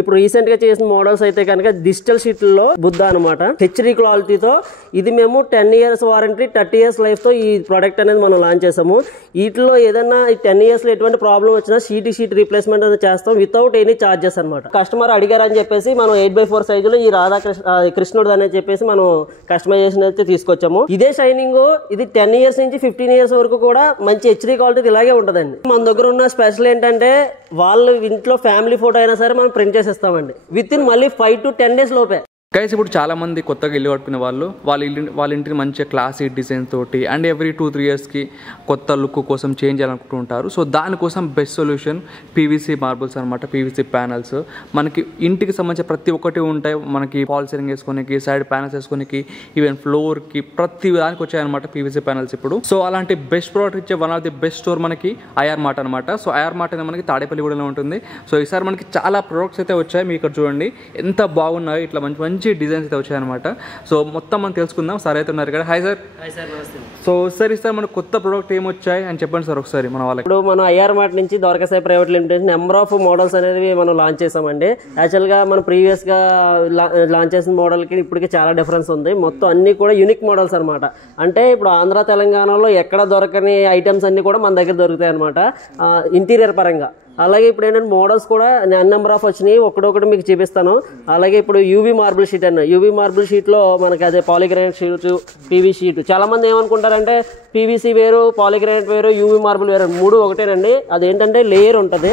ఇప్పుడు రీసెంట్ గా చేసిన మోడల్స్ అయితే కనుక డిజిటల్ షీట్లలో బుద్ధ అనమాట, హెచ్డి క్వాలిటీతో. ఇది మేము 10 years వారంటీ 30 years లైఫ్ తో ఈ ప్రోడక్ట్ అనేది మనం లాంచ్ చేసాము. వీటిలో ఏదైనా 10 years లో ఎటువంటి ప్రాబ్లం వచ్చినా షీట్ రీప్లేస్మెంట్ అనేది చేస్తాం వితౌట్ ఎనీ చార్జెస్ అనమాట. కస్టమర్ అడిగారని చెప్పేసి మనం 8x4 సైజులో ఈ కృష్ణుడు అని చెప్పేసి మనం కస్టమైజేషన్ అయితే తీసుకొచ్చాము. ఇదే షైనింగ్ ఇది 10 years నుంచి 15 years వరకు కూడా మంచి హెచ్డి క్వాలిటీ ఇలాగే ఉంటుందండి. మన దగ్గర ఉన్న స్పెషల్ ఏంటంటే వాళ్ళు ఇంట్లో ఫ్యామిలీ ఫోటో అయినా సరే మనం ప్రింట్ చేసేస్తామండి విత్ ఇన్ మళ్ళీ 5 to 10 days లోపే. గైస్ ఇప్పుడు చాలా మంది కొత్తగా ఇల్లు కట్టుకునే వాళ్ళు వాళ్ళ ఇంటిని మంచిగా క్లాసీ డిజైన్ తోటి అండ్ ఎవ్రీ 2-3 yearsకి కొత్త లుక్ కోసం చేంజ్ చేయాలనుకుంటూ ఉంటారు. సో దానికోసం బెస్ట్ సొల్యూషన్ పీవీసీ మార్బుల్స్ అనమాట, పీవీసీ ప్యానల్స్. మనకి ఇంటికి సంబంధించిన ప్రతి ఒక్కటి ఉంటాయి. మనకి ఫాల్ సీలింగ్ వేసుకోనికి, సైడ్ ప్యానల్స్ వేసుకోనికి, ఈవెన్ ఫ్లోర్కి ప్రతి దానికి వచ్చాయన్నమాట పీవీసీ ప్యానల్స్ ఇప్పుడు. సో అలాంటి బెస్ట్ ప్రోడక్ట్ ఇచ్చే one of the best store మనకి ఐఆర్ మార్ట్ అనమాట. సో ఐఆర్ మార్ట్ అనేది మనకి తాడేపల్లిగూడలో ఉంటుంది. సో ఈసారి మనకి చాలా ప్రోడక్ట్స్ అయితే వచ్చాయి. మీకు ఇక్కడ చూడండి ఎంత బాగున్నాయి, ఇట్లా మంచి డిజైన్స్ అయితే వచ్చాయన్నమాట. సో మొత్తం మనం తెలుసుకుందాం. సార్ అయితే ఉన్నారు ఇక్కడ. Hi sir. సో సార్ ఈసారి మన కొత్త ప్రోడక్ట్ ఏమి వచ్చాయి అని చెప్పండి సార్ ఒకసారి మన వాళ్ళకి. ఇప్పుడు మనం ఐఆర్ మార్ట్ నుంచి Dwaraka Sai private limited number of models అనేది మనం లాంచ్ చేసామండి. యాక్చువల్గా మనం ప్రీవియస్ గా లాంచ్ చేసిన మోడల్ కి ఇప్పటికి చాలా డిఫరెన్స్ ఉంది. మొత్తం అన్ని కూడా యూనిక్ మోడల్స్ అనమాట. అంటే ఇప్పుడు ఆంధ్ర తెలంగాణలో ఎక్కడ దొరకని ఐటమ్స్ అన్ని కూడా మన దగ్గర దొరుకుతాయి అనమాట ఇంటీరియర్ పరంగా. అలాగే ఇప్పుడు ఏంటంటే మోడల్స్ కూడా నెంబర్ ఆఫ్ వచ్చినాయి, ఒకటి మీకు చూపిస్తాను. అలాగే ఇప్పుడు యూవీ మార్బుల్ షీట్ అన్న, యూవీ మార్బుల్ షీట్లో మనకి అదే పాలిగ్రానైట్ షీట్, పీవీ షీట్. చాలా మంది ఏమనుకుంటారంటే పీవీసీ వేరు, పాలిగ్రానైట్ వేరు, యూవీ మార్బుల్ వేరు, మూడు ఒకటేనండి. అదేంటంటే లేయర్ ఉంటుంది.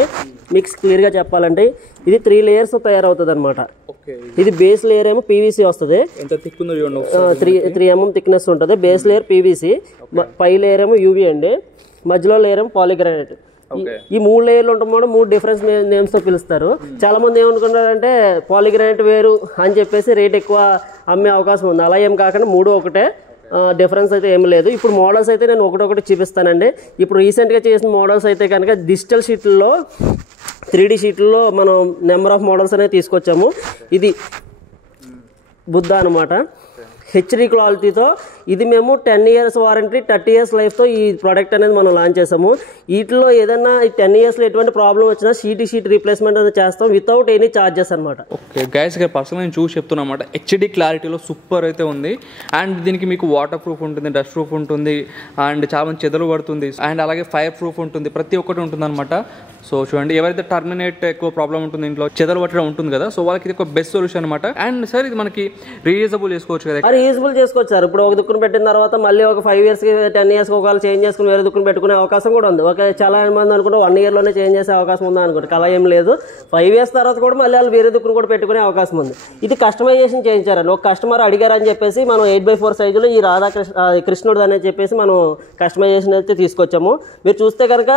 మీకు క్లియర్గా చెప్పాలంటే ఇది 3 layers తయారవుతుంది అనమాట. ఇది బేస్ లేయర్ ఏమో పీవీసీ వస్తుంది, 3 mm థిక్నెస్ ఉంటుంది. బేస్ లేయర్ పీవీసీ, పై లేయర్ ఏమో యూవీ అండి, మధ్యలో లేయర్ ఏమో పాలిగ్రానైట్. ఈ 3 layerలు ఉండడం 3 డిఫరెన్స్ నేమ్స్ తో పిలుస్తారు. చాలా మంది ఏమనుకుంటారంటే పాలిగ్రానైట్ వేరు అని చెప్పేసి రేట్ ఎక్కువ అమ్మే అవకాశం ఉంది. అలా ఏం కాకుండా 3 ఒకటే, డిఫరెన్స్ అయితే ఏం లేదు. ఇప్పుడు మోడల్స్ అయితే నేను ఒకటి చూపిస్తానండి. ఇప్పుడు రీసెంట్గా చేసిన మోడల్స్ అయితే కనుక డిజిటల్ షీట్లలో 3D షీట్లలో మనం నెంబర్ ఆఫ్ మోడల్స్ అనేది తీసుకొచ్చాము. ఇది బుద్ధ అనమాట, హెచ్డి క్వాలిటీతో. ఇది మేము 10 years వారంటీ 30 years లైఫ్ తో ఈ ప్రోడక్ట్ అనేది మనం లాంచ్ చేసాము. వీటిలో ఏదైనా 10 years లో ఎటువంటి ప్రాబ్లం వచ్చినా షీట్ రీప్లేస్మెంట్ అనేది చేస్తాం వితౌట్ ఎనీ చార్జెస్ అనమాట. ఓకే గైస్, ఇక్కడ పర్సనల్ నేను చూసి చెప్తున్నా అనమాట. హెచ్డి క్లారిటీలో సూపర్ అయితే ఉంది. అండ్ దీనికి మీకు వాటర్ ప్రూఫ్ ఉంటుంది, డస్ట్ ప్రూఫ్ ఉంటుంది, అండ్ చాలా మంది చెదలు పడుతుంది, అండ్ అలాగే ఫైర్ ప్రూఫ్ ఉంటుంది, ప్రతి ఒక్కటి ఉంటుంది అనమాట. సో చూడండి, ఎవరైతే టర్మినేట్ ఎక్కువ ప్రాబ్లం ఉంటుంది, ఇంట్లో చెదలు పట్టడం ఉంటుంది కదా, సో వాళ్ళకి ఇది ఒక బెస్ట్ సొల్యూషన్ అనమాట. అండ్ సార్ ఇది మనకి రీయూజబుల్ చేసుకోవచ్చు కదా? రీయూజబుల్ చేసుకోవచ్చు సార్. ఇప్పుడు ఒక దుక్కును పెట్టిన తర్వాత మళ్ళీ ఒక 5 years కి 10 years కి ఒకవేళ చేంజ్ చేసుకుని వేరే దుక్కును పెట్టుకునే అవకాశం కూడా ఉంది. చాలా మంది అనుకుంటే 1 year లోనే చేంజ్ చేసే అవకాశం ఉందా అనుకుంటే అలా ఏం లేదు. 5 years తర్వాత కూడా మళ్ళీ వాళ్ళు వేరే దుక్కును కూడా పెట్టుకునే అవకాశం ఉంది. ఇది కస్టమైజేషన్ చేయించారండి. ఒక కస్టమర్ అడిగారని చెప్పేసి మనం 8x4 సైజులో ఈ కృష్ణుడు అనేది చెప్పేసి మనం కస్టమైజేషన్ అయితే తీసుకొచ్చాము. మీరు చూస్తే కనుక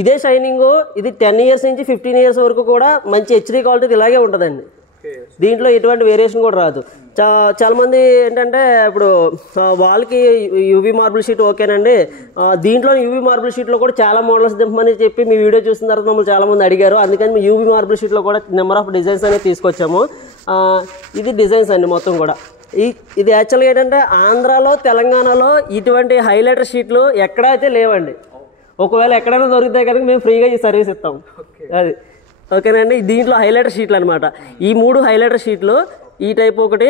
ఇదే షైనింగ్ ఇది 10 years నుంచి 15 years వరకు కూడా మంచి హెచ్డి క్వాలిటీ ఇలాగే ఉంటుందండి. దీంట్లో ఎటువంటి వేరియేషన్ కూడా రాదు. చాలా మంది ఏంటంటే ఇప్పుడు వాళ్ళకి యూవీ మార్బుల్ షీట్ ఓకేనండి, దీంట్లో యూవీ మార్బుల్ షీట్లో కూడా చాలా మోడల్స్ దింపమని చెప్పి మీ వీడియో చూసిన తర్వాత మమ్మల్ని చాలా మంది అడిగారు. అందుకని మీ యూవీ మార్బుల్ షీట్లో కూడా నెంబర్ ఆఫ్ డిజైన్స్ అనేది తీసుకొచ్చాము. ఇది డిజైన్స్ అండి మొత్తం కూడా. ఇది యాక్చువల్గా ఏంటంటే ఆంధ్రాలో తెలంగాణలో ఇటువంటి హైలైటర్ షీట్లు ఎక్కడైతే లేవండి. ఒకవేళ ఎక్కడైనా దొరికితే కనుక మేము ఫ్రీగా ఈ సర్వీస్ ఇస్తాం. అది ఓకేనండి. దీంట్లో హైలైటర్ షీట్లు అనమాట. ఈ 3 హైలైటర్ షీట్లు, ఈ టైప్ ఒకటి,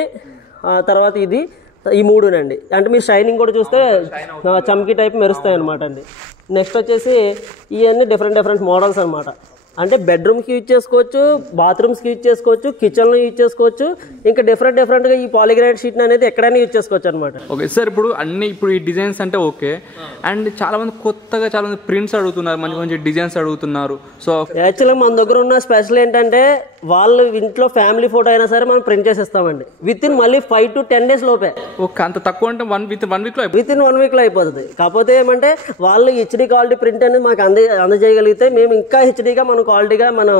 తర్వాత ఇది, ఈ 3నండి. అంటే మీరు షైనింగ్ కూడా చూస్తే చమ్కీ టైప్ మెరుస్తాయి అనమాట అండి. నెక్స్ట్ వచ్చేసి ఇవన్నీ డిఫరెంట్ మోడల్స్ అనమాట. అంటే బెడ్రూమ్కి యూజ్ చేసుకోవచ్చు, బాత్రూమ్స్కి యూజ్ చేసుకోవచ్చు, కిచెన్లో యూజ్ చేసుకోవచ్చు. ఇంకా డిఫరెంట్గా ఈ పాలిగ్రానైట్ షీట్ అనేది ఎక్కడైనా యూజ్ చేసుకోవచ్చు అనమాట. ఓకే సార్, ఇప్పుడు ఈ డిజైన్స్ అంటే ఓకే, అండ్ చాలా మంది కొత్తగా చాలా మంది ప్రింట్స్ అడుగుతున్నారు, మంచి డిజైన్స్ అడుగుతున్నారు. సో యాక్చువల్గా మన దగ్గర ఉన్న స్పెషల్ ఏంటంటే వాళ్ళు ఇంట్లో ఫ్యామిలీ ఫోటో అయినా సరే మనం ప్రింట్ చేసేస్తామండి విత్ ఇన్ మళ్ళీ 5 to 10 days లోపే. ఓకే, అంత తక్కువ అంటే విత్ ఇన్ 1 week లో అయిపోతుంది. కాకపోతే ఏమంటే వాళ్ళు హెచ్డి క్వాలిటీ ప్రింట్ అనేది మాకు అందజేయగలిగితే మేము ఇంకా హెచ్డిగా మనం క్వాలిటీగా మనం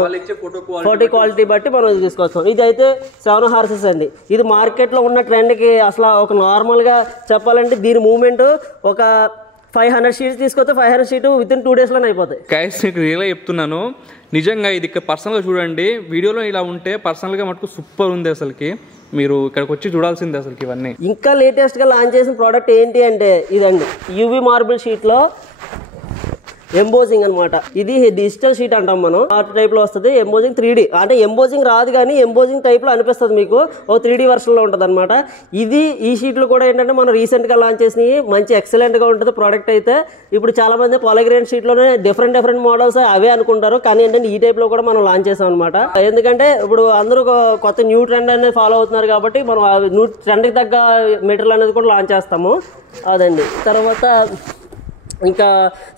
ఫోటో క్వాలిటీ బట్టి మనం తీసుకొస్తాం. ఇది అయితే 7 horses అండి. ఇది మార్కెట్ లో ఉన్న ట్రెండ్ కి అసలు ఒక నార్మల్ గా చెప్పాలంటే దీని మూవ్మెంట్ ఒక 500 షీట్స్ తీసుకొస్తే 500 షీట్ విత్ ఇన్ 2 days లోనే అయిపోతాయి. గైస్ మీకు రియల్గా చెప్తున్నాను, నిజంగా ఇది పర్సనల్గా చూడండి, వీడియోలో ఇలా ఉంటే పర్సనల్గా మటుకు సూపర్ ఉంది. అసలుకి మీరు ఇక్కడికి వచ్చి చూడాల్సిందే అసలుకి. ఇవన్నీ ఇంకా లేటెస్ట్గా లాంచ్ చేసిన ప్రోడక్ట్ ఏంటి అంటే ఇదండి, యూవీ మార్బుల్ షీట్లో ఎంబోజింగ్ అనమాట. ఇది డిజిటల్ షీట్ అంటాం మనం, ఆ టైప్ లో వస్తుంది. ఎంబోజింగ్ 3D అంటే ఎంబోజింగ్ రాదు కానీ ఎంబోజింగ్ టైప్ లో అనిపిస్తుంది మీకు, ఓ 3D వర్షన్ లో ఉంటుంది అనమాట. ఈ షీట్లు కూడా ఏంటంటే మనం రీసెంట్ గా లాంచ్ చేసినవి, మంచి ఎక్సలెంట్ గా ఉంటుంది ప్రోడక్ట్ అయితే. ఇప్పుడు చాలా మంది పాలిగ్రేన్ షీట్ లోనే డిఫరెంట్ మోడల్స్ అవే అనుకుంటారు, కానీ ఏంటంటే ఈ టైప్ లో కూడా మనం లాంచ్ చేసాం అనమాట. ఎందుకంటే ఇప్పుడు అందరూ కొత్త న్యూ ట్రెండ్ అనేది ఫాలో అవుతున్నారు కాబట్టి మనం న్యూ ట్రెండ్ కి తగ్గ మెటీరియల్ అనేది కూడా లాంచ్ చేస్తాము. అదండి. తర్వాత ఇంకా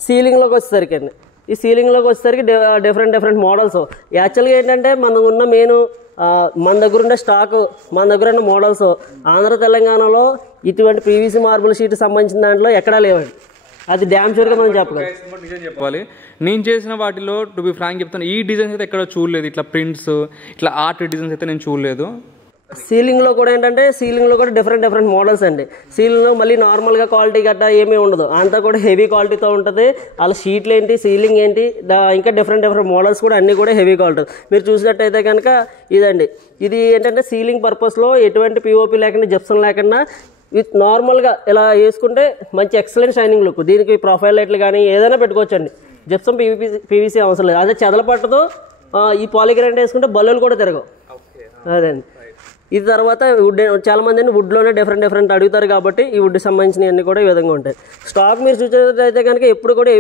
సీలింగ్లోకి వచ్చేసరికి అండి, ఈ సీలింగ్లోకి వచ్చేసరికి డిఫరెంట్ మోడల్స్. యాక్చువల్గా ఏంటంటే మనం ఉన్న మెయిన్ మన దగ్గర ఉండే స్టాక్, మన దగ్గర ఉన్న మోడల్స్ ఆంధ్ర తెలంగాణలో ఇటువంటి పీవీసీ మార్బుల్ షీట్ సంబంధించిన దాంట్లో ఎక్కడా లేవండి. అది డ్యామ్ షూర్గా మనం చెప్పాలి. నేను చేసిన వాటిలో టు బి ఫ్రాంక్ చెప్తాను, ఈ డిజైన్స్ అయితే ఎక్కడ చూడలేదు. ఇట్లా ప్రింట్స్, ఇట్లా ఆర్ట్ డిజైన్స్ అయితే నేను చూడలేదు. సీలింగ్ లో కూడా ఏంటంటే సీలింగ్ లో కూడా డిఫరెంట్ మోడల్స్ అండి. సీలింగ్ లో మళ్ళీ నార్మల్ గా క్వాలిటీ గట్టా ఏమీ ఉండదు, అంతా కూడా హెవీ క్వాలిటీతో ఉంటుంది. అలా షీట్లు ఏంటి, సీలింగ్ ఏంటి, ఇంకా డిఫరెంట్ మోడల్స్ కూడా అన్ని కూడా హెవీ క్వాలిటీ. మీరు చూసినట్టయితే కనుక ఇదండి, ఇది ఏంటంటే సీలింగ్ పర్పస్ లో ఎటువంటి పిఓపి లేకుండా, జిప్సన్ లేకుండా విత్ నార్మల్గా ఇలా వేసుకుంటే మంచి ఎక్సలెంట్ షైనింగ్ లుక్. దీనికి ప్రొఫైల్ లైట్లు కానీ ఏదైనా పెట్టుకోవచ్చండి. జిప్సన్ పీవీసీ అవసరం లేదు, అదే చెదల పట్టదు. ఈ పాలిగ్రానైట్ వేసుకుంటే బల్లులు కూడా తిరగవు. అదండి. ఇది తర్వాత వుడ్, చాలా మంది వుడ్లోనే డిఫరెంట్ అడుగుతారు కాబట్టి ఈ వుడ్ సంబంధించినవన్నీ కూడా ఈ విధంగా ఉంటాయి. స్టాక్ మీరు చూసేటైతే కనుక ఎప్పుడు కూడా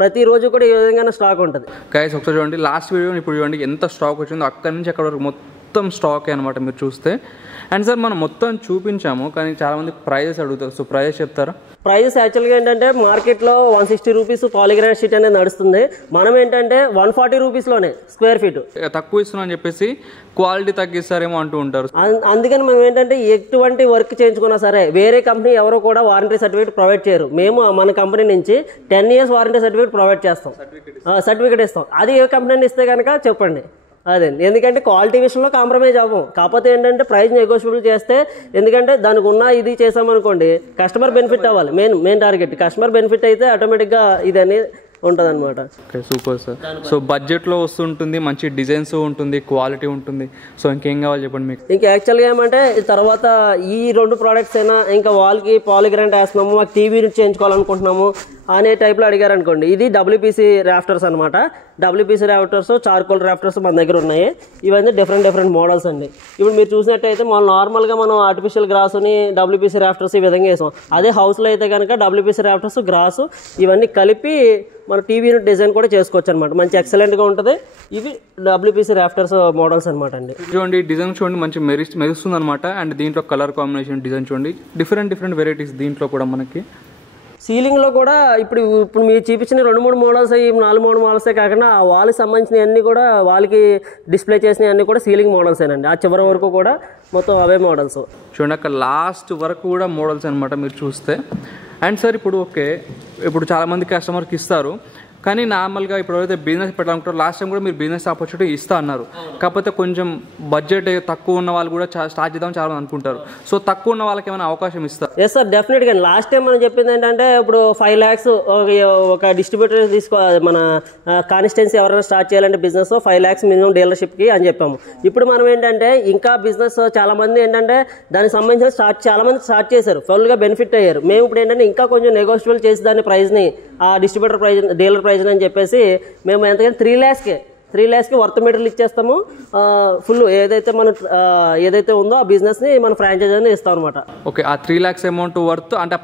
ప్రతిరోజు కూడా ఈ విధంగా స్టాక్ ఉంటుంది. గైస్ ఒకసారి చూడండి, లాస్ట్ వీడియో ఇప్పుడు చూడండి ఎంత స్టాక్ వచ్చిందో, అక్కడి నుంచి అక్కడ వరకు మొత్తం స్టాక్ అనమాట మీరు చూస్తే. అండ్ సార్ మనం మొత్తం చూపించాము, కానీ చాలా మంది ప్రైజెస్ అడుగుతారు. సో ప్రైజెస్ చెప్తారా? ప్రైజెస్ యాక్చువల్గా ఏంటంటే మార్కెట్లో 160 రూపీస్ పాలిగ్రానైట్ షీట్ అనేది నడుస్తుంది. మనం ఏంటంటే 140 రూపీస్లోనే స్క్వేర్ ఫీట్ తక్కువ ఇస్తున్నాం అని చెప్పేసి క్వాలిటీ తగ్గిస్తారేమో అంటూ ఉంటారు. అందుకని మేము ఏంటంటే ఎటువంటి వర్క్ చేయించుకున్నా సరే వేరే కంపెనీ ఎవరు కూడా వారంటీ సర్టిఫికేట్ ప్రొవైడ్ చేయరు. మేము మన కంపెనీ నుంచి 10 years వారంటీ సర్టిఫికేట్ ప్రొవైడ్ చేస్తాం, సర్టిఫికేట్ ఇస్తాం. అది ఏ కంపెనీ ఇస్తే కనుక చెప్పండి. అదే, ఎందుకంటే క్వాలిటీ విషయంలో కాంప్రమైజ్ అవ్వం. కాకపోతే ఏంటంటే ప్రైస్ నెగోషియబుల్ చేస్తే, ఎందుకంటే దానికి ఉన్న ఇది చేసామనుకోండి కస్టమర్ బెనిఫిట్ అవ్వాలి. మెయిన్ టార్గెట్ కస్టమర్ బెనిఫిట్ అయితే ఆటోమేటిక్గా ఇది ఉంటుంది అనమాట. Okay, super sir. సో బడ్జెట్లో వస్తుంటుంది, మంచి డిజైన్స్ ఉంటుంది, క్వాలిటీ ఉంటుంది. సో ఇంకేం కావాలి చెప్పండి మీకు? ఇంకా యాక్చువల్గా ఏమంటే తర్వాత ఈ 2 ప్రోడక్ట్స్ అయినా ఇంకా వాల్కి పాలిగ్రానైట్ వేస్తున్నాము, మాకు టీవీ యూనిట్ చేయించుకోవాలనుకుంటున్నాము అనే టైప్లో అడిగారు అనుకోండి. ఇది డబ్ల్యూపీసీ రాఫ్టర్స్ అనమాట. డబ్ల్యూపీసీ రాఫ్టర్స్, చార్కోల్ రాఫ్టర్స్ మన దగ్గర ఉన్నాయి. ఇవన్నీ డిఫరెంట్ మోడల్స్ అండి. ఇప్పుడు మీరు చూసినట్టయితే మనం నార్మల్గా మనం ఆర్టిఫిషియల్ గ్రాస్ని డబ్ల్యూపీసీ రాఫ్టర్స్ ఈ విధంగా వేసాం. అదే హౌస్లో అయితే కనుక డబ్ల్యూపీసీ రాఫ్టర్స్, గ్రాస్ ఇవన్నీ కలిపి మన టీవీ యూనిట్ డిజైన్ కూడా చేసుకోవచ్చు అనమాట. మంచి ఎక్సలెంట్గా ఉంటుంది. ఇవి డబ్ల్యూపీసీ రాఫ్టర్స్ మోడల్స్ అనమాట అండి. చూడండి డిజైన్ చూడండి, మంచి మెరుస్తుంది అనమాట. అండ్ దీంట్లో కలర్ కాంబినేషన్ డిజైన్ చూడండి, డిఫరెంట్ వెరైటీస్ దీంట్లో కూడా మనకి. సీలింగ్లో కూడా ఇప్పుడు మీరు చూపించిన 2-3 మోడల్స్, 4 మోడల్సే కాకుండా ఆ వాళ్ళకి సంబంధించిన అన్ని కూడా, వాళ్ళకి డిస్ప్లే చేసిన అన్ని కూడా సీలింగ్ మోడల్స్ ఏనండి. ఆ చివరి వరకు కూడా మొత్తం అవే మోడల్స్. చూడండి అక్కడ లాస్ట్ వరకు కూడా మోడల్స్ అనమాట మీరు చూస్తే. అండ్ సార్ ఇప్పుడు చాలామంది కస్టమర్కి ఇస్తారు, కానీ నార్మల్గా ఇప్పుడు ఎవరైతే బిజినెస్ పెట్టాలనుకుంటారో, లాస్ట్ టైం కూడా మీరు బిజినెస్ ఆపర్చునిటీ ఇస్తా అన్నారు. కాకపోతే కొంచెం బడ్జెట్ తక్కువ ఉన్న వాళ్ళు కూడా స్టార్ట్ చేద్దాం చాలా మంది అనుకుంటారు. సో తక్కువ ఉన్న వాళ్ళకి ఏమైనా అవకాశం ఇస్తారు? ఎస్ సార్, డెఫినెట్గా. లాస్ట్ టైం మనం చెప్పింది ఏంటంటే ఇప్పుడు 5 lakhs ఒక డిస్ట్రిబ్యూటర్ మన కాన్స్టిట్యున్సీ ఎవరైనా స్టార్ట్ చేయాలంటే బిజినెస్ 5 lakhs మినిమం డీలర్షిప్కి అని చెప్పాము. ఇప్పుడు మనం ఏంటంటే ఇంకా బిజినెస్ చాలా మంది ఏంటంటే దానికి సంబంధించిన చాలా మంది స్టార్ట్ చేశారు, ఫుల్గా బెనిఫిట్ అయ్యారు. మేము ఇప్పుడు ఏంటంటే ఇంకా కొంచెం నెగోషియబుల్ చేసి దాని ప్రైస్ని, ఆ డిస్ట్రిబ్యూటర్ ప్రైజ్, డీలర్ ప్రైజ్ అని చెప్పేసి మేము ఎంతకైనా 3 lakhsకి వర్త్ మెటీరియల్ ఇచ్చేస్తాము. ఫుల్ ఏదైతే ఉందో ఆ బిజినెస్ని మన ఫ్రాంచైజ్ అనేది ఇస్తాం అనమాట. ఓకే, ఆ 3 lakhs అమౌంట్ వర్త్ అంటే ఆ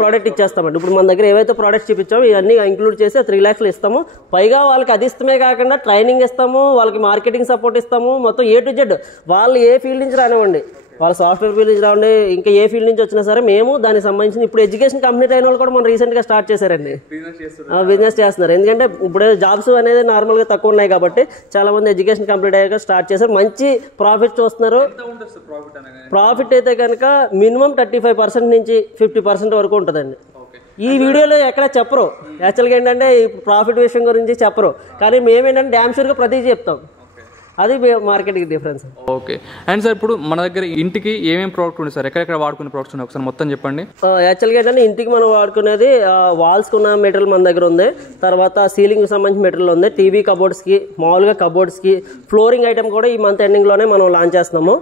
ప్రోడక్ట్ ఇచ్చేస్తామండి. ఇప్పుడు మన దగ్గర ఏవైతే ప్రోడక్ట్స్ చూపించామో ఇవన్నీ ఇంక్లూడ్ చేసి 3 lakhs ఇస్తాము. పైగా వాళ్ళకి అది ఇష్టమే కాకుండా ట్రైనింగ్ ఇస్తాము, వాళ్ళకి మార్కెటింగ్ సపోర్ట్ ఇస్తాము. మొత్తం A to Z వాళ్ళు ఏ ఫీల్డ్ నుంచి రానివ్వండి, వాళ్ళ సాఫ్ట్వేర్ ఫీల్డ్ నుంచి రావండి, ఇంకా ఏ ఫీల్డ్ నుంచి వచ్చినా సరే మేము దానికి సంబంధించిన, ఇప్పుడు ఎడ్యుకేషన్ కంప్లీట్ అయిన వాళ్ళు కూడా మనం రీసెంట్గా స్టార్ట్ చేశారండి, బిజినెస్ చేస్తున్నారు. ఎందుకంటే ఇప్పుడు జాబ్స్ అనేది నార్మల్గా తక్కువ ఉన్నాయి కాబట్టి చాలా మంది ఎడ్యుకేషన్ కంప్లీట్ అయ్యాక స్టార్ట్ చేశారు. మంచి ప్రాఫిట్ చూస్తున్నారు. ప్రాఫిట్ అయితే కనుక మినిమం 35% నుంచి 50% వరకు ఉంటుందండి. ఈ వీడియోలో ఎక్కడ చెప్పరు. యాక్చువల్గా ఏంటంటే ప్రాఫిట్ విషయం గురించి చెప్పరు, కానీ మేమేంటంటే డ్యామ్ షూర్గా ప్రతి చెప్తాం. అది మార్కెట్కి డిఫరెన్స్. ఓకే. అండ్ సార్ ఇప్పుడు మన దగ్గర ఇంటికి ఏమేమి ప్రోడక్ట్ ఉంది సార్, ఎక్కడెక్కడ వాడుకునే ప్రోడక్ట్స్ ఉన్నాయి ఒకసారి మొత్తం చెప్పండి. యాక్చువల్గా ఏంటంటే ఇంటికి మనం వాడుకునేది వాల్స్కి ఉన్న మెటీరియల్ మన దగ్గర ఉంది. తర్వాత సీలింగ్కి సంబంధించిన మెటీరియల్ ఉంది. టీవీ కబోర్డ్స్కి, మామూలుగా కబోర్డ్స్కి, ఫ్లోరింగ్ ఐటమ్ కూడా ఈ మంత్ ఎండింగ్లోనే మనం లాంచ్ చేస్తున్నాము.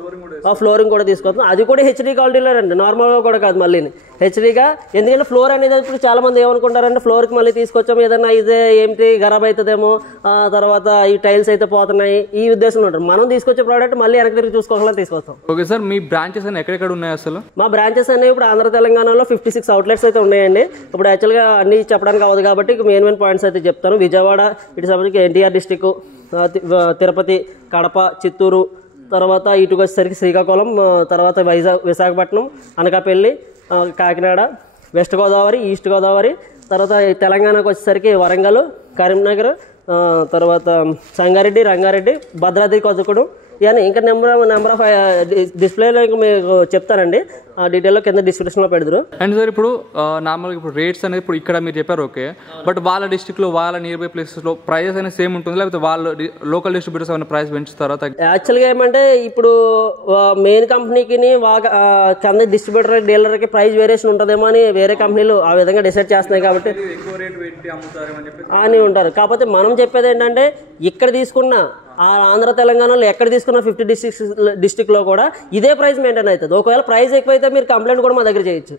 ఆ ఫ్లోరింగ్ కూడా తీసుకొస్తాం. అది కూడా హెచ్డీ క్వాలిటీలో అండి, నార్మల్గా కూడా కాదు. మళ్ళీ హెచ్డీగా. ఎందుకంటే ఫ్లోర్ అనేది ఇప్పుడు చాలా మంది ఏమనుకుంటారంటే ఫ్లోర్కి మళ్ళీ తీసుకొచ్చాము ఏదన్నా ఇదే ఏంటి ఖరాబ్ అవుతుందేమో, తర్వాత ఈ టైల్స్ అయితే పోతున్నాయి ఈ ఉద్దేశంలో ఉంటారు. మనం తీసుకొచ్చే ప్రోడక్ట్ మళ్ళీ వెనక్కి తిరిగి చూసుకోవాలని తీసుకొస్తాం. ఓకే సార్, మీ బ్రాంచెస్ అన్ని ఎక్కడెక్కడ ఉన్నాయి అసలు? మా బ్రాంచెస్ అనేవి ఇప్పుడు ఆంధ్ర తెలంగాణలో 56 అవుట్లెట్స్ అయితే ఉన్నాయండి. ఇప్పుడు యాక్చువల్గా అన్ని చెప్పడానికి అవ్వదు కాబట్టి మెయిన్ పాయింట్స్ అయితే చెప్తాను. విజయవాడ, ఇటు సపోజ్ ఎన్టీఆర్ డిస్టిక్, తిరుపతి, కడప, చిత్తూరు, తర్వాత ఇటుకు వచ్చేసరికి శ్రీకాకుళం, తర్వాత విశాఖపట్నం, అనకాపల్లి, కాకినాడ, వెస్ట్ గోదావరి, ఈస్ట్ గోదావరి, తర్వాత తెలంగాణకు వచ్చేసరికి వరంగల్, కరీంనగర్, తర్వాత సంగారెడ్డి, రంగారెడ్డి, భద్రాద్రి కొత్తగూడెం, ఇవన్నీ ఇంకా నెంబర్ ఆఫ్ డిస్ప్లేలో ఇంకా మీకు చెప్తానండి, డీటెయిల్లో కింద డిస్క్రిప్షన్లో పెడతారు. అండ్ సార్ ఇప్పుడు నార్మల్గా ఇప్పుడు రేట్స్ అనేది ఇప్పుడు ఇక్కడ మీరు చెప్పారు ఓకే, బట్ వాళ్ళ డిస్ట్రిక్ట్లో వాళ్ళ నియర్ బై ప్లేసెస్లో ప్రైజెస్ అనేది సేమ్ ఉంటుంది, లేకపోతే వాళ్ళు లోకల్ డిస్ట్రిబ్యూటర్స్ ఏమైనా ప్రైస్ పెంచుతారా? యాక్చువల్గా ఏమంటే ఇప్పుడు మెయిన్ కంపెనీకి కింద డిస్ట్రిబ్యూటర్ డీలర్కి ప్రైస్ వేరియేషన్ ఉంటుందేమో అని వేరే కంపెనీలు ఆ విధంగా డిసైడ్ చేస్తున్నాయి కాబట్టి అని ఉంటారు. కాకపోతే మనం చెప్పేది ఏంటంటే ఇక్కడ తీసుకున్న ఆంధ్ర తెలంగాణలో ఎక్కడ తీసుకున్న 50 డిస్ట్రిక్ట్లో కూడా ఇదే ప్రైస్ మెయింటైన్ అవుతుంది. ఒకవేళ ప్రైస్ ఎక్కువైతే మీరు కంప్లైంట్ కూడా మా దగ్గర చేయొచ్చు.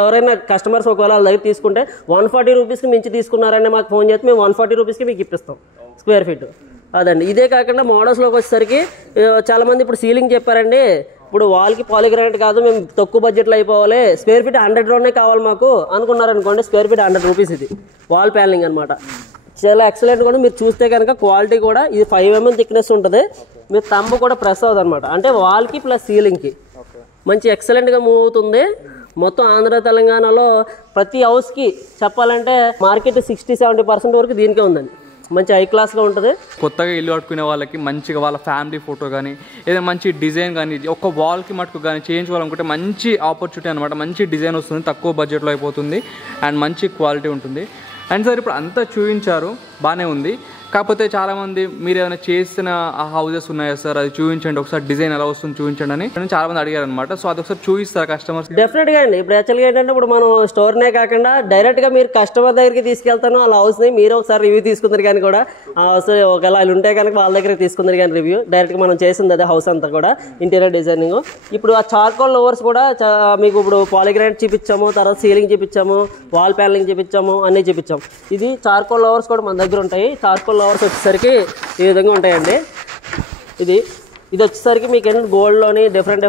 ఎవరైనా కస్టమర్స్ ఒకవేళ వాళ్ళ దగ్గర తీసుకుంటే 140 రూపీస్కి మించి తీసుకున్నారని మాకు ఫోన్ చేస్తే మేము 140 రూపీస్కి మీకు ఇప్పిస్తాం స్క్వేర్ ఫీట్. అదండి. ఇదే కాకుండా మోడల్స్లోకి వచ్చేసరికి చాలామంది ఇప్పుడు సీలింగ్ చెప్పారండి, ఇప్పుడు వాళ్ళకి పాలిగ్రానైట్ కాదు మేము తక్కువ బడ్జెట్లో అయిపోవాలి, స్క్వేర్ ఫీట్ 100లోనే కావాలి మాకు అనుకున్నారనుకోండి, స్క్వేర్ ఫీట్ 100 రూపీస్ ఇది వాల్ ప్యానలింగ్ అనమాట. చాలా ఎక్సలెంట్ కూడా. మీరు చూస్తే కనుక క్వాలిటీ కూడా ఇది 5 mm థిక్నెస్ ఉంటుంది. మీ తంబు కూడా ప్రెస్ అవుతుంది అనమాట, అంటే వాల్కి ప్లస్ సీలింగ్కి మంచి ఎక్సలెంట్గా మూవ్ అవుతుంది. మొత్తం ఆంధ్ర తెలంగాణలో ప్రతి హౌస్కి చెప్పాలంటే మార్కెట్ 60-70% వరకు దీనికే ఉందండి. మంచి హై క్లాస్గా ఉంటుంది. కొత్తగా ఇల్లు కట్టుకునే వాళ్ళకి మంచిగా వాళ్ళ ఫ్యామిలీ ఫోటో కానీ ఏదైనా మంచి డిజైన్ కానీ ఒక వాల్కి మటుకు కానీ చేయించుకోవాలనుకుంటే మంచి ఆపర్చునిటీ అనమాట. మంచి డిజైన్ వస్తుంది, తక్కువ బడ్జెట్లో అయిపోతుంది అండ్ మంచి క్వాలిటీ ఉంటుంది. అండ్ సార్ ఇప్పుడు అంతా చూపించారు, బాగానే ఉంది. కాకపోతే చాలామంది మీరు ఏదైనా చేసిన ఆ హౌసెస్ ఉన్నాయా సార్, అది చూపించండి ఒకసారి, డిజైన్ ఎలా వస్తుంది చూపించండి అని చాలా మంది అడిగారు అనమాట. సో అది ఒకసారి చూపిస్తారు కస్టమర్స్? డెఫినెట్గా అండి. ఇప్పుడు యాక్చువల్గా ఏంటంటే ఇప్పుడు మనం స్టోర్నే కాకుండా డైరెక్ట్గా మీరు కస్టమర్ దగ్గరికి తీసుకెళ్తాను వాళ్ళ హౌస్ని, మీరు ఒకసారి రివ్యూ తీసుకుందరు కానీ కూడా ఆ హౌస్ ఒకవేళ వాళ్ళు ఉంటే కనుక వాళ్ళ దగ్గరికి తీసుకుందరు కానీ రివ్యూ డైరెక్ట్గా మనం చేసింది అదే హౌస్ అంతా కూడా ఇంటీరియర్ డిజైనింగ్. ఇప్పుడు ఆ చార్కోల్ లవర్స్ కూడా మీకు ఇప్పుడు పాలిగ్రానైట్ చూపించాము, తర్వాత సీలింగ్ చూపించాము, వాల్ ప్యానలింగ్ చూపించాము, అన్నీ చూపించాము. ఇది చార్కోల్ లవర్స్ కూడా మన దగ్గర ఉంటాయి. చార్కోల్ లవర్స్ వచ్చేసరికి ఈ విధంగా ఉంటాయండి. ఇది వచ్చేసరికి మీకు ఏంటంటే గోల్డ్లోని డిఫరెంట్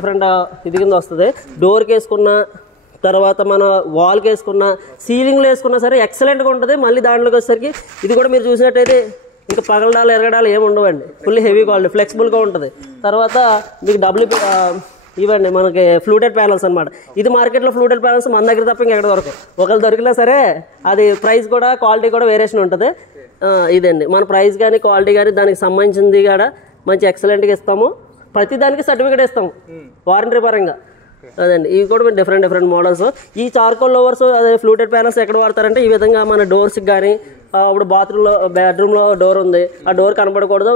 ఇది కింద వస్తుంది. డోర్కి వేసుకున్న, తర్వాత మన వాల్కి వేసుకున్న, సీలింగ్లో వేసుకున్నా సరే ఎక్సలెంట్గా ఉంటుంది. మళ్ళీ దాంట్లోకి వచ్చేసరికి ఇది కూడా మీరు చూసినట్టయితే ఇంకా పగలడాలు ఎరగడాలు ఏమి ఉండవండి, ఫుల్ హెవీ క్వాలిటీ, ఫ్లెక్సిబుల్గా ఉంటుంది. తర్వాత మీకు ఇవ్వండి మనకి ఫ్లూటెడ్ ప్యానల్స్ అనమాట. ఇది మార్కెట్లో ఫ్లూటెడ్ ప్యానల్స్ మన దగ్గర తప్ప ఇంకెక్కడ దొరకవు. ఒకళ్ళు దొరికినా సరే అది ప్రైస్ కూడా క్వాలిటీ కూడా వేరియేషన్ ఉంటుంది. ఇదండి మన ప్రైస్ కానీ క్వాలిటీ కానీ దానికి సంబంధించింది కూడా మంచి ఎక్సలెంట్గా ఇస్తాము. ప్రతి దానికి సర్టిఫికేట్ ఇస్తాము వారంటీ పరంగా. అదండి. ఇవి కూడా మేము డిఫరెంట్ మోడల్స్. ఈ చార్కోల్ లవర్స్ అదే ఫ్లూటెడ్ ప్యానల్స్ ఎక్కడ వాడతారంటే ఈ విధంగా మన డోర్స్కి కానీ, ఇప్పుడు బెడ్రూమ్లో డోర్ ఉంది, ఆ డోర్ కనపడకూడదు,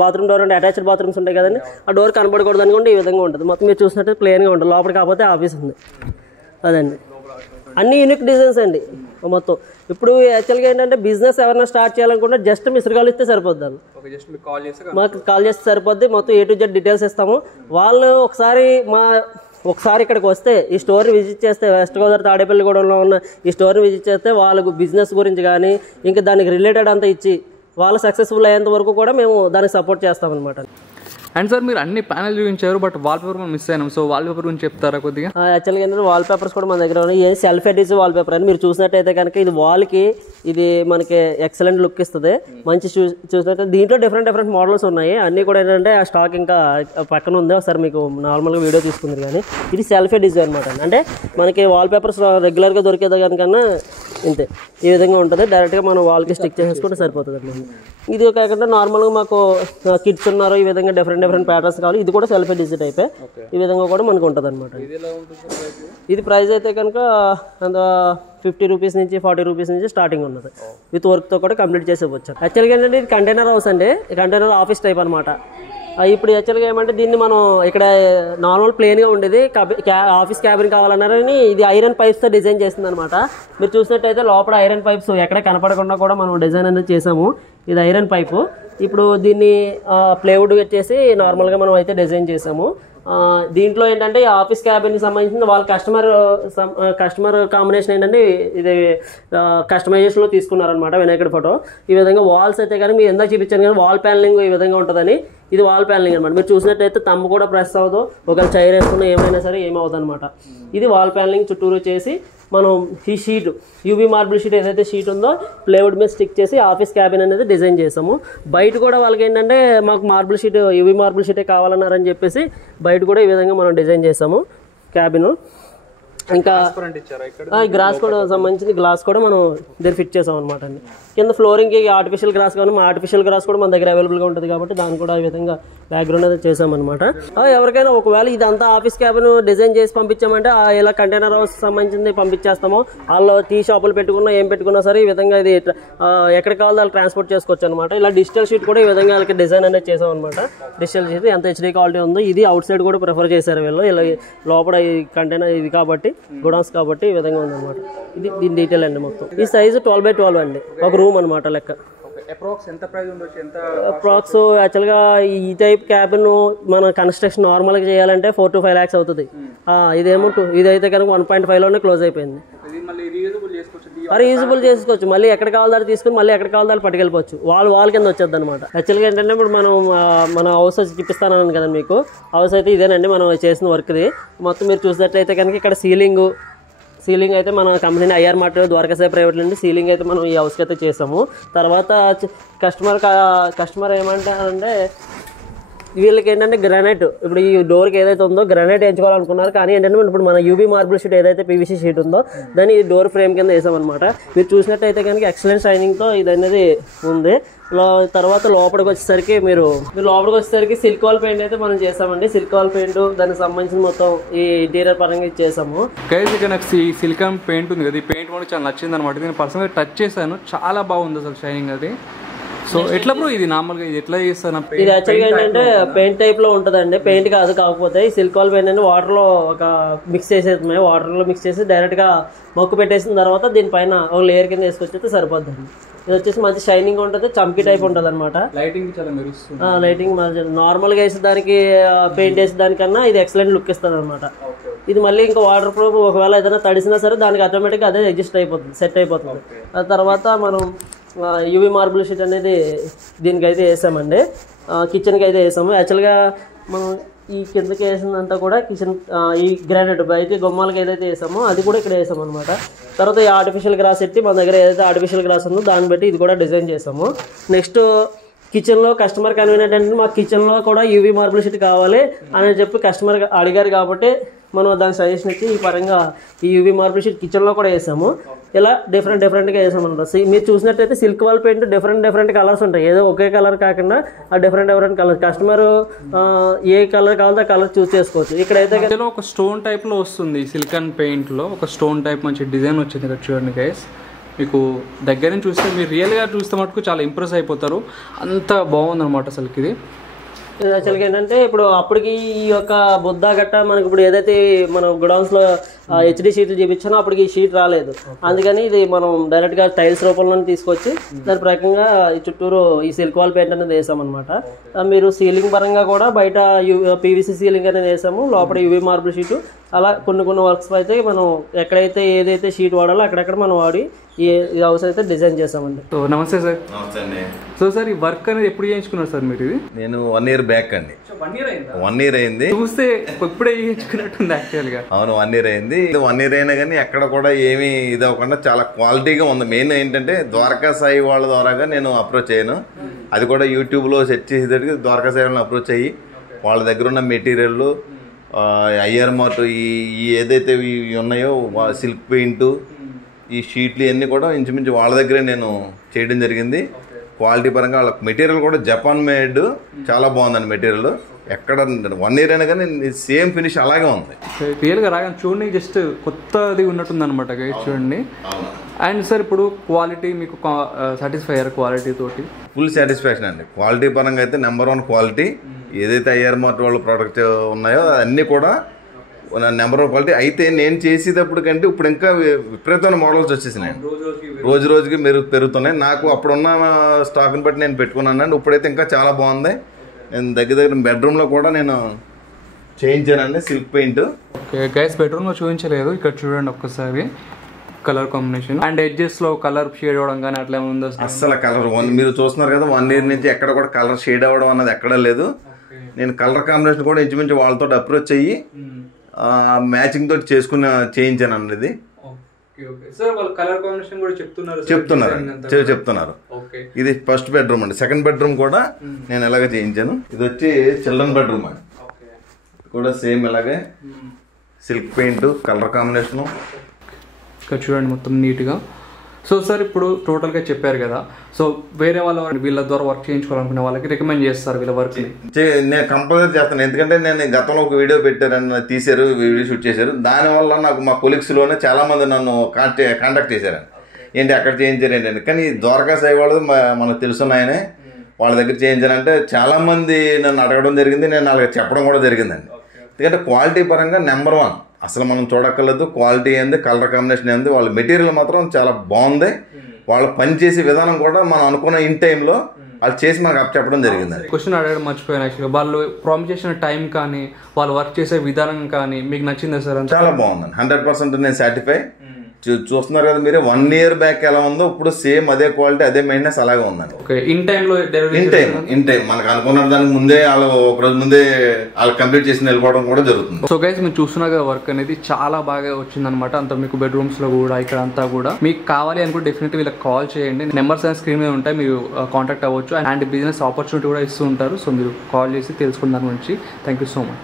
బాత్రూమ్ డోర్ అంటే అటాచ్డ్ బాత్రూమ్స్ ఉంటాయి కదండి, ఆ డోర్ కనపడకూడదు అనుకుంటే ఈ విధంగా ఉంటుంది. మొత్తం మీరు చూసినట్టు ప్లెయిన్గా ఉంటుంది. లోపల కాకపోతే ఆఫీస్ ఉంది. అదండి. అన్ని యూనిక్ డిజైన్స్ అండి మొత్తం. ఇప్పుడు యాక్చువల్గా ఏంటంటే బిజినెస్ ఎవరైనా స్టార్ట్ చేయాలనుకుంటే జస్ట్ మిస్డ్ కాల్ ఇస్తే సరిపోద్ది. మాకు కాల్ చేస్తే సరిపోద్ది. మొత్తం A to Z డీటెయిల్స్ ఇస్తాము. వాళ్ళు ఒకసారి ఇక్కడికి వస్తే ఈ స్టోర్ని విజిట్ చేస్తే, వెస్ట్ గోదావరి తాడేపల్లిగూడెంలో ఉన్న ఈ స్టోర్ని విజిట్ చేస్తే వాళ్ళకు బిజినెస్ గురించి కానీ ఇంకా దానికి రిలేటెడ్ అంతా ఇచ్చి వాళ్ళు సక్సెస్ఫుల్ అయ్యేంత వరకు కూడా మేము దానికి సపోర్ట్ చేస్తామన్నమాట. అండ్ సార్ మీరు అన్ని ప్యానల్ చూపించారు, బట్ వాల్ పేపర్ మిస్ అయినాం. సో వాల్ పేపర్ గురించి చెప్తారా కొద్దిగా? యాక్చువల్గా ఏంటంటే వాల్ పేపర్స్ కూడా మన దగ్గర ఉన్నాయి. A self additive wall paper అని మీరు చూసినట్టయితే కనుక ఇది వాల్కి ఇది మనకి ఎక్సలెంట్ లుక్ ఇస్తుంది. మంచి చూసినట్టు దీంట్లో డిఫరెంట్ మోడల్స్ ఉన్నాయి. అన్నీ కూడా ఏంటంటే ఆ స్టాక్ ఇంకా పక్కన ఉంది. ఒకసారి మీకు నార్మల్గా వీడియో తీసుకుంది. కానీ ఇది సెల్ఫ్ డిజైన్ అనమాట. అంటే మనకి వాల్ పేపర్స్ రెగ్యులర్గా దొరికేది కనుకన్నా ఇంతే ఈ విధంగా ఉంటుంది. డైరెక్ట్గా మనం వాల్కి స్టిక్ చేసేసుకుంటే సరిపోతుంది అండి. ఇది కాకుండా నార్మల్గా మాకు కిడ్స్ ఉన్నారు, ఈ విధంగా డిఫరెంట్ ప్యాటర్న్స్ కావాలి. ఇది కూడా సెల్ఫ్ డిజిట్ అయిపోయి ఈ విధంగా కూడా మనకు ఉంటుంది అనమాట. ఇది ప్రైస్ అయితే కనుక 50 రూపీస్ నుంచి 40 రూపీస్ నుంచి స్టార్టింగ్ ఉన్నది. విత్ వర్క్తో కూడా కంప్లీట్ చేసేవచ్చు. యాక్చువల్గా ఏంటంటే ఇది కంటైనర్ హౌస్ అండి, కంటైనర్ ఆఫీస్ టైప్ అనమాట. ఇప్పుడు యాక్చువల్గా ఏమంటే దీన్ని మనం ఇక్కడ నార్మల్ ప్లెయిన్గా ఉండేది ఆఫీస్ క్యాబిన్ కావాలన్నారని ఇది ఐరన్ పైప్స్తో డిజైన్ చేస్తుంది అనమాట. మీరు చూసినట్టయితే లోపల ఐరన్ పైప్స్ ఎక్కడ కనపడకుండా కూడా మనం డిజైన్ అనేది చేసాము. ఇది ఐరన్ పైపు. ఇప్పుడు దీన్ని ప్లేవుడ్ వచ్చేసి నార్మల్గా మనం అయితే డిజైన్ చేసాము. దీంట్లో ఏంటంటే ఈ ఆఫీస్ క్యాబిన్కి సంబంధించిన వాళ్ళ కస్టమర్ కాంబినేషన్ ఏంటంటే ఇది కస్టమైజేషన్లో తీసుకున్నారనమాట వినాయకుడి ఫోటో. ఈ విధంగా వాల్స్ అయితే కానీ మీరు ఎందాక చూపించాను కానీ వాల్ ప్యానలింగ్ ఈ విధంగా ఉంటుందని, ఇది వాల్ ప్యానలింగ్ అనమాట. మీరు చూసినట్టయితే తమ్ము కూడా ప్రెస్ అవ్వదు, ఒకవేళ చైర్ వేసుకున్న ఏమైనా సరే ఏమవుతుంది అనమాట. ఇది వాల్ ప్యానలింగ్ చుట్టూరు చేసి మనం ఈ షీట్ యూవీ మార్బుల్ షీట్ ఏదైతే షీట్ ఉందో ప్లేవుడ్ మీద స్టిక్ చేసి ఆఫీస్ క్యాబిన్ అనేది డిజైన్ చేసాము. బయట కూడా వాళ్ళకి ఏంటంటే మాకు మార్బుల్ షీట్ యూవీ మార్బుల్ షీటే కావాలన్నారని చెప్పేసి బయట కూడా ఈ విధంగా మనం డిజైన్ చేసాము క్యాబిన్. ఇంకా గ్లాస్ కూడా సంబంధించిన గ్లాస్ కూడా మనం దీన్ని ఫిట్ చేసాం అనమాట అండి. కింద ఫ్లోరింగ్కి ఆర్టిఫిషియల్ గ్రాస్ కానీ మా ఆర్టిఫిషియల్ గ్రాస్ కూడా మన దగ్గర అవైలబుల్గా ఉంటుంది కాబట్టి దాన్ని కూడా ఈ విధంగా బ్యాక్గ్రౌండ్ అనేది చేసామన్నమాట. ఎవరికైనా ఒకవేళ ఇదంతా ఆఫీస్ క్యాబిన్ డిజైన్ చేసి పంపించామంటే ఇలా కంటైనర్ హౌస్ సంబంధించింది పంపించేస్తాము. వాళ్ళు టీ షాపులు పెట్టుకున్నా ఏం పెట్టుకున్నా సరే ఈ విధంగా ఇది ఎక్కడికి కావాలో వాళ్ళు ట్రాన్స్పోర్ట్ చేసుకోవచ్చు అనమాట. ఇలా డిజిటల్ షీట్ కూడా ఈ విధంగా వాళ్ళకి డిజైన్ అనేది చేసాం అనమాట. డిజిటల్ షీట్ ఎంత హెచ్డీ క్వాలిటీ ఉందో ఇది అవుట్ సైడ్ కూడా ప్రిఫర్ చేశారు వీళ్ళు. ఇలా లోపల ఈ కంటైనర్ ఇది కాబట్టి గుడాన్స్ కాబట్టి ఈ విధంగా ఉందన్నమాట. ఇది దీని డీటెయిల్ అండి మొత్తం. ఈ సైజు 12x12 అండి, ఒక రూమ్ అనమాట లెక్క. అప్రాక్స్ యాక్చువల్గా ఈ టైప్ క్యాబిన్ మన కన్స్ట్రక్షన్ నార్మల్గా చేయాలంటే 4 to 5 lakhs అవుతుంది. ఇదేమో ఇదైతే కనుక 1.5లోనే క్లోజ్ అయిపోయింది. రీయూజబుల్ చేసుకోవచ్చు, మళ్ళీ ఎక్కడ కావాలి తీసుకుని మళ్ళీ ఎక్కడ కావాలి పట్టుకెళ్ళిపోవచ్చు. వాళ్ళ కింద వచ్చేది అనమాట. యాక్చువల్గా ఏంటంటే ఇప్పుడు మన హౌస్ చూపిస్తానన్నాను కదా మీకు, హౌస్ అయితే ఇదేనండి మనం చేసిన వర్క్ది. మొత్తం మీరు చూసినట్లయితే కనుక ఇక్కడ సీలింగ్ అయితే మన company IR Mart Dwaraka Sai private నుండి సీలింగ్ అయితే మనం ఈ హౌస్కి అయితే చేసాము. తర్వాత కస్టమర్ ఏమంటారంటే వీళ్ళకి ఏంటంటే గ్రానైట్, ఇప్పుడు ఈ డోర్కి ఏదైతే ఉందో గ్రానైట్ వేయించుకోవాలనుకున్నారు. కానీ ఏంటంటే ఇప్పుడు మన యూవీ మార్బుల్ షీట్ ఏదైతే పీవీసీ షీట్ ఉందో దాన్ని ఈ డోర్ ఫ్రేమ్ కింద వేసామన్నమాట. మీరు చూసినట్టయితే కనుక ఎక్సలెంట్ షైనింగ్తో ఇది అనేది ఉంది. తర్వాత లోపలికి వచ్చేసరికి సిల్క్ వాల్ పెయింట్ అయితే మనం చేసామండి. సిల్క్ వాల్ పెయింట్ దానికి సంబంధించిన మొత్తం ఈ ఇంటీరియర్ పరంగా చేసాము. నాకు సిలికాన్ పెయింట్ ఉంది కదా, ఈ పెయింట్ కూడా చాలా నచ్చింది అనమాట. నేను పర్సనల్గా టచ్ చేశాను, చాలా బాగుంది అసలు షైనింగ్ అది. సో ఎట్లా బ్రో ఇది నార్మల్గా ఇది ఎట్లా చేస్తాను? ఇది యాక్చువల్గా ఏంటంటే పెయింట్ టైప్ లో ఉంటుందండి. పెయింట్ కాదు, కాకపోతే ఈ సిల్క్ వాల్ పెయింట్ అనేది వాటర్ లో ఒక మిక్స్ చేసేది, వాటర్ లో మిక్స్ చేసి డైరెక్ట్ గా మొక్కు పెట్టేసిన తర్వాత దీనిపైన ఒక లేయర్ కింద వేసుకొచ్చి సరిపోద్దండి. ఇది వచ్చేసి మంచి షైనింగ్ ఉంటుంది, చమ్కీ టైప్ ఉంటుంది అనమాట. లైటింగ్ నార్మల్ గా వేసే దానికి పెయింట్ వేసే దానికన్నా ఇది ఎక్సలెంట్ లుక్ ఇస్తుంది అనమాట. ఇది మళ్ళీ ఇంకా వాటర్ ప్రూఫ్, ఒకవేళ ఏదైనా తడిసినా సరే దానికి ఆటోమేటిక్గా అదే అడ్జస్ట్ అయిపోతుంది, సెట్ అయిపోతుంది. ఆ తర్వాత మనం యూవీ మార్బుల్ షీట్ అనేది దీనికైతే వేసామండి, కిచెన్కి అయితే వేసాము. యాక్చువల్గా మనం ఈ కిందకి వేసిందంతా కూడా కిచెన్ ఈ గ్రానైట్ బయట గుమ్మాలకి ఏదైతే వేసామో అది కూడా ఇక్కడ వేసాము అనమాట. తర్వాత ఈ ఆర్టిఫిషియల్ గ్రాస్ ఎట్టి మన దగ్గర ఏదైతే ఆర్టిఫిషియల్ గ్రాస్ ఉందో దాన్ని బట్టి ఇది కూడా డిజైన్ చేసాము. నెక్స్ట్ కిచెన్లో కస్టమర్ కన్వీనియంట్ అంటే మాకు కిచెన్లో కూడా యూవీ మార్బుల్ షీట్ కావాలి అని చెప్పి కస్టమర్ అడిగారు కాబట్టి మనం దానికి సజెషన్ ఇచ్చి ఈ పరంగా ఈ యూవీ మార్బుల్ షీట్ కిచెన్లో కూడా వేసాము. ఇలా డిఫరెంట్గా వేసాము అనమాట. మీరు చూసినట్టయితే silk wall paint different colours ఉంటాయి, ఏదో ఒకే కలర్ కాకుండా ఆ డిఫరెంట్ కలర్స్ కస్టమర్ ఏ కలర్ కావాలో ఆ కలర్ చూస్ చేసుకోవచ్చు. ఇక్కడైతే ఒక స్టోన్ టైప్లో వస్తుంది, సిలికాన్ పెయింట్లో ఒక స్టోన్ టైప్ మంచి డిజైన్ వచ్చింది ఇక్కడ చూడండి గైస్. మీకు దగ్గర నుంచి చూస్తే మీరు రియల్గా చూస్తే మటుకు చాలా ఇంప్రెస్ అయిపోతారు, అంత బాగుందన్నమాట అసలుకి ఇది. యాక్చువల్గా ఏంటంటే ఇప్పుడు అప్పటికి ఈ యొక్క బుద్ధ గట్ట మనకి ఇప్పుడు ఏదైతే మనం గుడౌన్స్లో హెచ్డీ షీట్లు చూపించానో అప్పటికి ఈ షీట్ రాలేదు. అందుకని ఇది మనం డైరెక్ట్గా టైల్స్ రూపంలో తీసుకొచ్చి దాని ప్రకారంగా ఈ చుట్టూరు ఈ సిల్క్ వాల్ పెయింట్ అనేది వేసామన్నమాట. మీరు సీలింగ్ పరంగా కూడా బయట పీవీసీ సీలింగ్ అనేది వేసాము, లోపల యూవీ మార్బుల్ షీటు. అలా కొన్ని వర్క్స్ అయితే మనం ఎక్కడైతే ఏదైతే షీట్ వాడాలో అక్కడక్కడ మనం వాడి ఈ హౌస్ అయితే డిజైన్ చేసామండి. సో నమస్తే సార్. నమస్తే అండి. సో సార్ ఈ వర్క్ అనేది ఎప్పుడు చేయించుకున్నారు సార్ మీరు? ఇది నేను 1 year బ్యాక్ అండి. 1 year అయింది. చూస్తే ఇప్పుడే చేయించుకున్నట్టుంది యాక్చువల్గా. అవును, 1 year అయింది. 1 year అయినా కానీ ఎక్కడ కూడా ఏమీ ఇది అవ్వకుండా చాలా క్వాలిటీగా ఉంది. మెయిన్ ఏంటంటే ద్వారకా సాయి వాళ్ళ ద్వారాగా నేను అప్రోచ్ అయ్యాను. అది కూడా యూట్యూబ్లో సెర్చ్ చేసేటట్టుగా ద్వారకా సాయి వాళ్ళని అప్రోచ్ అయ్యి వాళ్ళ దగ్గర ఉన్న మెటీరియల్ ఐఆర్ మార్ట్ ఈ ఏదైతే ఉన్నాయో సిల్క్ పెయింట్ ఈ షీట్లు ఇవన్నీ కూడా ఇంచుమించు వాళ్ళ దగ్గరే నేను చేయడం జరిగింది. క్వాలిటీ పరంగా వాళ్ళ మెటీరియల్ కూడా జపాన్ మేడ్, చాలా బాగుందండి మెటీరియల్. ఎక్కడ 1 year అయినా కానీ సేమ్ ఫినిష్ అలాగే ఉంది. రియల్గా రాగానే చూడండి, జస్ట్ కొత్తది ఉన్నట్టుంది అనమాట చూడండి. అండ్ సార్ ఇప్పుడు క్వాలిటీ మీకు సాటిస్ఫై అయ్యారు క్వాలిటీ తోటి? ఫుల్ సాటిస్ఫాక్షన్ అండి. క్వాలిటీ పరంగా అయితే నెంబర్ 1 క్వాలిటీ. ఏదైతే ఐఆర్ మార్ట్ వాళ్ళ ప్రోడక్ట్ ఉన్నాయో అన్నీ కూడా నెంబర్ 1 క్వాలిటీ. అయితే నేను చేసేటప్పుడు కంటే ఇప్పుడు ఇంకా విపరీతమైన మోడల్స్ వచ్చేసినాయి, రోజు రోజుకి పెరుగుతున్నాయి. నాకు అప్పుడున్న స్టాక్ని బట్టి నేను పెట్టుకున్నాను అండి. ఇప్పుడైతే ఇంకా చాలా బాగుంది. నేను దగ్గర బెడ్రూమ్లో కూడా నేను చేయించానండి సిల్క్ పెయింట్. ఓకే గైస్, బెడ్రూమ్లో చూపించలేదు, ఇక్కడ చూడండి ఒక్కసారి కలర్ కాంబినేషన్ అండ్ ఎడ్జెస్ లో కలర్ షేడ్ అవ్వడం కానీ అట్లా ఉందో అస్సలు కలర్ మీరు చూస్తున్నారు కదా 1 year నుంచి ఎక్కడ కూడా కలర్ షేడ్ అవ్వడం అన్నది ఎక్కడ లేదు. నేను కలర్ కాంబినేషన్ కూడా ఇంచుమించు వాళ్ళతో అప్రోచ్ అయ్యి మ్యాచింగ్ తోటి చేయించాను అండి. ఇది చెప్తున్నారు. ఇది ఫస్ట్ బెడ్రూమ్ అండి. సెకండ్ బెడ్రూమ్ కూడా నేను ఎలాగే చేయించాను. ఇది వచ్చి చిల్డ్రన్ బెడ్రూమ్ అండి, కూడా సేమ్ ఇలాగే సిల్క్ పెయింట్ కలర్ కాంబినేషన్. ఇక్కడ చూడండి మొత్తం నీట్గా. సో సార్ ఇప్పుడు టోటల్గా చెప్పారు కదా, సో వేరే వీళ్ళ ద్వారా వర్క్ చేయించుకోవాలనుకునే వాళ్ళకి రికమెండ్ చేస్తారు వీళ్ళ వర్క్? నేను కంపల్సరీ చేస్తాను, ఎందుకంటే నేను గతంలో ఒక వీడియో పెట్టారని తీశారు, వీడియో షూట్ చేశారు. దానివల్ల నాకు మా కొలీగ్స్లోనే చాలా మంది నన్ను కాంటాక్ట్ చేశారు, ఏంటి అక్కడ చేయించారు ఏంటంటే. కానీ ద్వారకా సాయి వాళ్ళది మనకు తెలుసున్నాయనే వాళ్ళ దగ్గర చేయించానంటే చాలా మంది నన్ను అడగడం జరిగింది, నేను వాళ్ళకి చెప్పడం కూడా జరిగిందండి. ఎందుకంటే క్వాలిటీ పరంగా నెంబర్ 1 అసలు మనం చూడక్కర్లేదు. క్వాలిటీ ఏంది, కలర్ కాంబినేషన్ ఏంది, వాళ్ళ మెటీరియల్ మాత్రం చాలా బాగుంది. వాళ్ళు పనిచేసే విధానం కూడా మనం అనుకున్న ఇన్ టైంలో వాళ్ళు చేసి మనకు అప్ చెప్పడం జరిగింది. క్వశ్చన్ అడగడం మర్చిపోయాను యాక్చువల్గా. వాళ్ళు ప్రామిస్ చేసిన టైం కానీ వాళ్ళు వర్క్ చేసే విధానం కానీ మీకు నచ్చిందా సార్? చాలా బాగుందండి, 100% నేను సాటిస్ఫై. చూస్తున్నారు కదా మీరు, 1 year బ్యాక్ ఎలా ఉందో ఇప్పుడు సేమ్ అదే క్వాలిటీ అదే మెయింటెనెన్స్ అలాగే ఉందండి. ఇన్ టైంలో ఇన్ టైం మనకు అనుకున్న దానికి ముందే వాళ్ళు ఒక రోజు ముందే వాళ్ళు కంప్లీట్ చేసి వెళ్ళిపోవడం కూడా జరుగుతుంది. సో గైస్ మీరు చూస్తున్నారు కదా, వర్క్ అనేది చాలా బాగా వచ్చిందనమాట. అంతా మీకు బెడ్రూమ్స్ లో కూడా ఇక్కడ అంతా కూడా మీకు కావాలి అనుకుంటే డెఫినెట్ వీళ్ళకి కాల్ చేయండి. నెంబర్స్ అండ్ స్క్రీన్ మీద ఉంటాయి, మీరు కాంటాక్ట్ అవ్వచ్చు. అండ్ బిజినెస్ ఆపర్చునిటీ కూడా ఇస్తూ ఉంటారు. సో మీరు కాల్ చేసి తెలుసుకున్న దాని గురించి. Thank you so much.